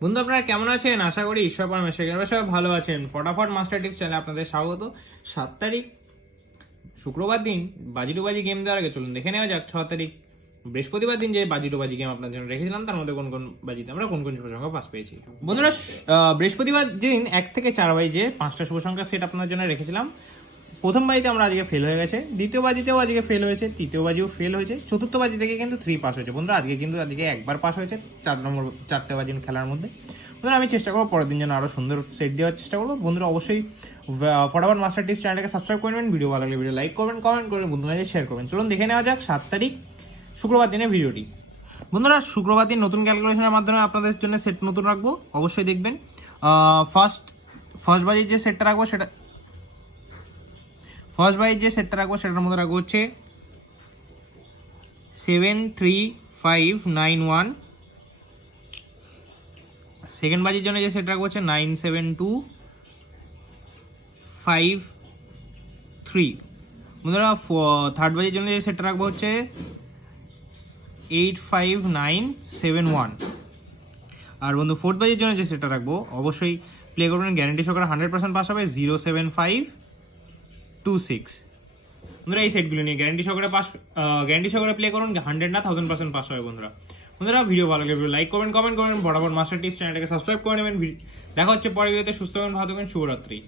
বন্ধু আপনারা কেমন আছেন? আশা করি ঈশ্বর পরমেশ্বর সবাই ভালো আছেন। ফটাফট মাস্টার টিপস চ্যানেলে আপনাদের স্বাগত। 7 তারিখ শুক্রবার দিন বাজি গেম দেওয়ার আগে চলুন দেখে নেওয়া যাক 6 তারিখ বৃহস্পতিবার দিন যে বাজি গেম আপনার জন্য রেখেছিলাম তার মধ্যে কোন কোন বাজিতে আমরা কোন কোন শুভ সংখ্যা পাস পেয়েছি। বন্ধুরা বৃহস্পতিবার দিন 1 থেকে 4 বাজে 5টা শুভ সংখ্যা সেট আপনার জন্য রেখেছিলাম। প্রথম বাজিতে আমরা আজকে ফেল হয়ে গেছে, দ্বিতীয় বাজিতেও আজকে ফেল হয়েছে, তৃতীয় বাজিও ফেল হয়েছে, চতুর্থ বাজি থেকে কিন্তু 3 পাস হয়েছে। বন্ধুরা আজকে একবার পাস হয়েছে 4টে বাজি খেলার মধ্যে। বন্ধুরা আমি চেষ্টা করবো পরের দিন যেন আরও সুন্দর সেট দেওয়ার চেষ্টা করবো। বন্ধুরা অবশ্যই ফটাফট মাস্টার টিপস চ্যানেলটাকে সাবস্ক্রাইব করবেন, ভিডিও ভালো লাগলে ভিডিও লাইক করবেন, কমেন্ট করবেন, বন্ধুরা শেয়ার করবেন। চলুন দেখে নেওয়া যাক 7 তারিখ শুক্রবার দিনের ভিডিওটি। বন্ধুরা শুক্রবার দিন নতুন ক্যালকুলেশনের মাধ্যমে আপনাদের জন্য সেট নতুন রাখবো, অবশ্যই দেখবেন। ফার্স্ট বাজির যে সেটটা রাখবো সেটার মধ্যে রাখবো হচ্ছে 73591। সেকেন্ড বাজির জন্য যে সেট রাখবো হচ্ছে 97253। বন্ধুরা থার্ড বাজির জন্য যে সেটটা রাখবো হচ্ছে 85971। আর বন্ধু ফোর্থ বাজির জন্য যে সেটটা রাখবো অবশ্যই প্লে করবেন, গ্যারান্টি সহকারে 100% পাস হবে 07526। বন্ধুরা এই সেটগুলো নিয়ে গ্যারান্টি সহকারে প্লে করুন, 100 না 1000% পাস হবে। বন্ধুরা ভিডিও ভালো লাগলে লাইক করবেন, কমেন্ট করবেন, বরাবর মাস্টার টিপস চ্যানেলটাকে সাবস্ক্রাইব করে নেবেন। দেখা হচ্ছে পরের ভিডিওতে। সুস্থ থাকবেন, ভালো থাকবেন, শুভরাত্রি।